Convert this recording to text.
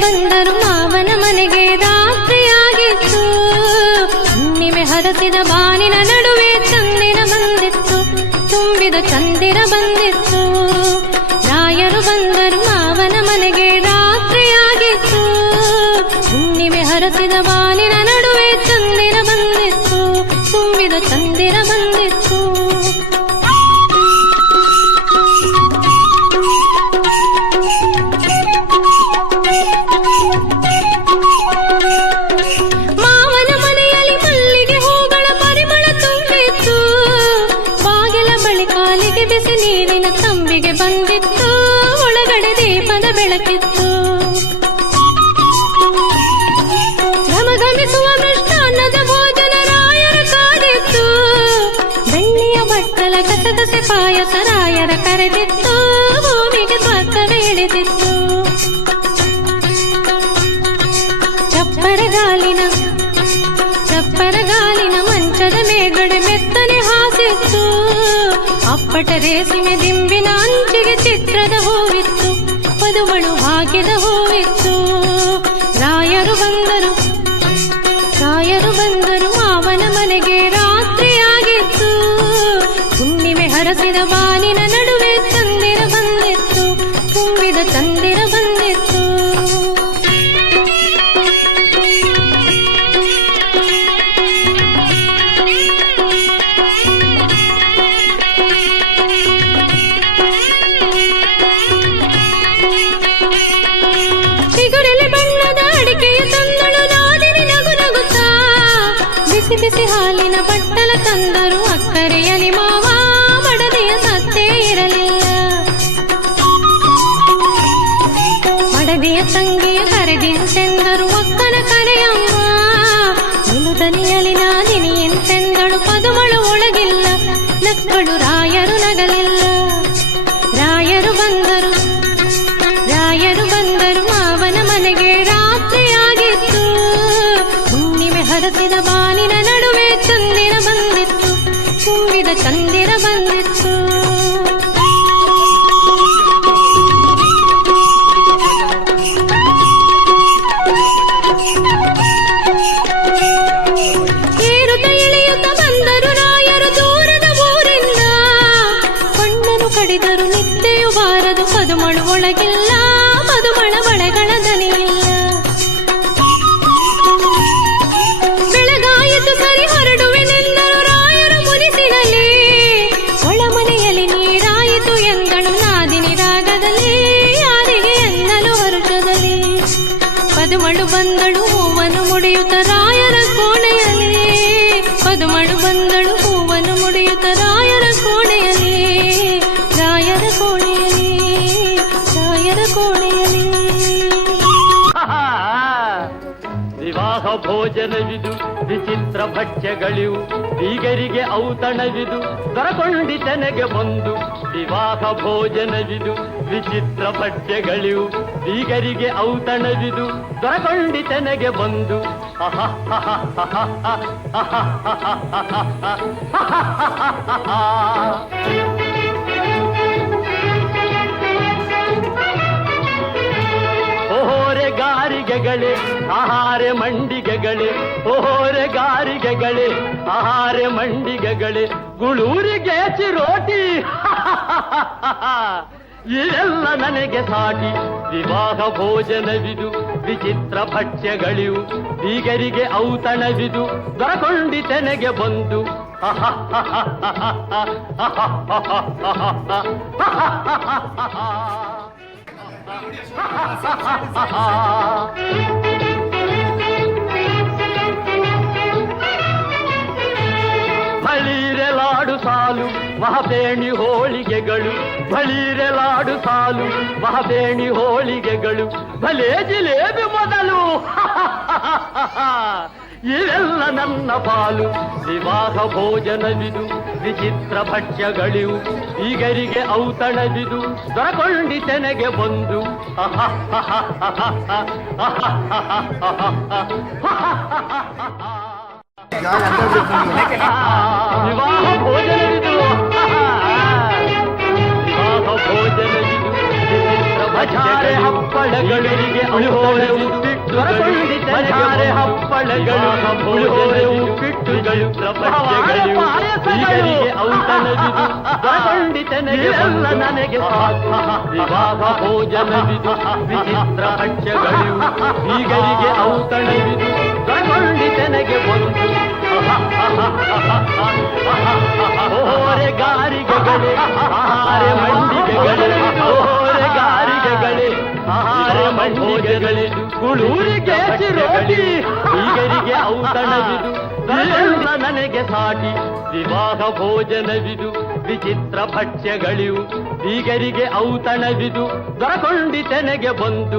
ಬಂದರು ಮಾವನ ಮನೆಗೆ ರಾತ್ರಿಯಾಗಿತ್ತು. ಹುಣ್ಣಿಮೆ ಹರಸಿದ ಬಾನಿನ ನಡುವೆ ಚಂದಿರ ಬಂದಿತ್ತು, ತುಂಬಿದ ಚಂದಿರ ಬಂದಿತ್ತು. ರಾಯರು ಬಂದರು ಮಾವನ ಮನೆಗೆ ರಾತ್ರಿಯಾಗಿತ್ತು. ಹುಣ್ಣಿಮೆ ಹರಸಿದ ಬಾನಿನ ನಡುವೆ ಚಂದಿರ ಬಂದಿತ್ತು, ತುಂಬಿದ ಚಂದಿರ ಬಂದಿತ್ತು. ಬಿಸಿ ನೀರಿನ ತಂಬಿಗೆ ಬಂದಿತ್ತು, ಒಳಗಡೆ ದೀಪದ ಬೆಳಕಿತ್ತು. ಘಮಘಮಿಸುವ ಮೃಷ್ಟಾನ್ನದ ಭೋಜನ ರಾಯರ ಕಾದಿತ್ತು. ಬೆಳ್ಳಿಯ ಬಟ್ಟಲ ಗಸಗಸೆ ಪಾಯಸ ರಾಯರ ಕರೆದಿತ್ತು, ಭೂಮಿಗೆ ಸ್ವರ್ಗವೇ ಇಳಿದಿತ್ತು. ಚಪ್ಪರಗಾಲಿನ ಮಂಚದ ಮೇಗಡೆ ಮೆತ್ತನೆ ಹಾಸಿತ್ತು. ಅಪ್ಪಟ ರೇಸಿಮೆ ದಿಂಬಿನ ಅಂಚಿಗೆ ಚಿತ್ರದ ಹೂವಿತ್ತು, ಪದುಮಳು ಹಾಕಿದ ಹೂವಿತ್ತು. ರಾಯರು ಬಂದರು ಮಾವನ ಮನೆಗೆ ರಾತ್ರಿಯಾಗಿತ್ತು. ಹುಣ್ಣಿಮೆ ಹರಸಿದ ಬಾನಿನ ನಡುವೆ ಚಂದಿರ ಬಂದಿತ್ತು, ತುಂಬಿದ ಚಂದಿರ ಬಂದಿತ್ತು. ಬಿಸಿ ಹಾಲಿನ ಬಟ್ಟಲ ತಂದರು ಅಕ್ಕರೆಯಲಿ ಮಾವ, ಮಡದಿಯ ಸತ್ತೇ ಇರಲಿಲ್ಲ. ಮಡದಿಯ ತಂಗಿಯ ಕರೆದಿಂತೆಂದರು ಅಕ್ಕನ ಕರೆಯಮ್ಮ, ನಿಲುದನಿಯಲಿ ನಾದಿನಿ ಎಂತೆಂದಳು ಪದುಮಳು ಒಳಗಿಲ್ಲ. ನಕ್ಕಳು ರಾಯರು ನಗಲಿಲ್ಲ. ರಾಯರು ಬಂದರು ಮಾವನ ಮನೆಗೆ ರಾತ್ರಿಯಾಗಿತ್ತು. ಹುಣ್ಣಿಮೆ ಹರಸಿದ ಬಾನಿನ ನಡುವೆ ಚಂದಿರ ಬಂದಿತ್ತು, ತುಂಬಿದ ಚಂದಿರ ಬಂದಿತ್ತು. ಏರುತ್ತ ಇಳಿಯುತ್ತ ಬಂದರು ರಾಯರು ದೂರದ ಊರಿಂದ. ಕಣ್ಣನು ಕಡಿದರು ನಿದ್ದೆಯು ಬಾರದು, ಪದುಮಳು ಒಳಗಿಲ್ಲ, ಪದುಮಳ ಬಳೆಗಳ ದನಿಯಿಲ್ಲ. ಬೆಳಗಾಯಿತು ಕರಿ ಹೊರಡುವೆನೆಂದರು ರಾಯರು ಮುನಿಸಿನಲ್ಲಿ. ಒಳಮನೆಯಲ್ಲಿ ನೀರಾಯಿತು ಎಂದಳು ನಾದಿನಿ ರಾಗದಲ್ಲಿ, ಯಾರಿಗೆ ಎನ್ನಲು ಹರುಷದಲ್ಲಿ. ಪದುಮಳು ಬಂದಳು ಹೂವನ್ನು ಮುಡಿಯುತ್ತ ರಾಯರ ಕೋಣೆಯಲ್ಲಿ. ಪದುಮಳು ಬಂದಳು ಹೂವನ್ನು ಮುಡಿಯುತ್ತ ರಾಯರ ಕೋಣೆಯಲ್ಲಿ. ರಾಯರ ಕೋಣೆಯಲ್ಲಿ, ರಾಯರ ಕೋಣೆಯಲ್ಲಿ. ವಿವಾಹ ಭೋಜನವಿದು, ವಿಚಿತ್ರ ಭಕ್ಷ್ಯಗಳಿವು, ಬೀಗರಿಗೆ ಔತಣವಿದು, ದೊರಕೊಂಡಿತನೆಗೆ ಬಂದು. ವಿವಾಹ ಭೋಜನವಿದು, ವಿಚಿತ್ರ ಭಕ್ಷ್ಯಗಳಿವು, ಬೀಗರಿಗೆ ಔತಣವಿದು, ದೊರಕೊಂಡಿತನೆಗೆ ಬಂದು. ಓಹೋರೆ ಗಾರಿಗೆಗಳೇ ಆಹಾರೆ ಮಂಡಿಗೆಗಳೇ, ಓಹೋರೆ ಗಾರಿಗೆಗಳೇ ಆಹಾರೆ ಮಂಡಿಗೆಗಳೇ, ಗುಳೂರಿಗೆ ಚಿರೋಟಿ ಇದೆಲ್ಲ ನನಗೆ ಸಾಟಿ. ವಿವಾಹ ಭೋಜನವಿದು, ವಿಚಿತ್ರ ಭಕ್ಷ್ಯಗಳಿವು, ಬೀಗರಿಗೆ ಔತಣವಿದು, ದೊರಕೊಂಡಿತೆನೆಗೆ ಬಂದು. ಹಳಿರೆಲಾಡು ಸಾಲು ಮಹಪೇಣಿ ಹೋಳಿಗೆಗಳು, ಬಳಿರೆ ಲಾಡು ಸಾಲು ಮಹಬೇಣಿ ಹೋಳಿಗೆಗಳು ಭಲೇ ಜಿಲೇಬಿ ಮೊದಲು ಇವೆಲ್ಲ ನನ್ನ ಪಾಲು ವಿವಾಹ ಭೋಜನವಿದು ವಿಚಿತ್ರ ಭಕ್ಷ್ಯಗಳಿವು ಈಗರಿಗೆ ಔತಣವಿದು ದೊರಕೊಂಡಿತೆನೆಗೆ ಬಂದು ವಿವಾಹ ಭೋಜನವಿದು ವಿವಾಹ ಭೋಜನವಿದು ವಿಚಿತ್ರ ಭಜಾರೆ ಹಪ್ಪಳಗಳಿಗೆ ಅಳಿಹೋರೆ ಉಪ್ಪಿಟ್ಟು ಭಜಾರೆ ಹಪ್ಪಳಗಳು ಪುಳಿಹೋರೆ ಉಪ್ಪಿಟ್ಟುಗಳು ಪ್ರಪಂಚಗಳು ಈಗರಿಗೆ ಔತಣವಿದು ದೊರಕೊಂಡಿತೆನೆಗೆ ಎಲ್ಲ ನನಗೆ ವಿವಾಹ ಭೋಜನವಿದು ವಿಚಿತ್ರ ಭಕ್ಷ್ಯಗಳಿವು ಈಗರಿಗೆ ಔತಣವಿದು ದೊರಕೊಂಡಿತೆನೆಗೆ ಬಂದು ಓರೆ ಗಾರಿಗೆಗಳೇ ಆಹಾರೆ ಮಂಡಿಗೆಗಳೇ ಓರೆ ಗಾರಿಗೆಗಳೇ ಆಹಾರೆ ಮಂಡಿಗೆಗಳೇ ಕುಳೂರಿಗೆ ಚಿರೋಟಿ ಈಗರಿಗೆ ಔತಣವಿದು ಎಲ್ಲ ನನಗೆ ಸಾಟಿ ವಿವಾಹ ಭೋಜನವಿದು ವಿಚಿತ್ರ ಭಕ್ಷ್ಯಗಳಿವು ಈಗರಿಗೆ ಔತಣವಿದು ದೊರಕೊಂಡಿತೆನೆಗೆ ಬಂದು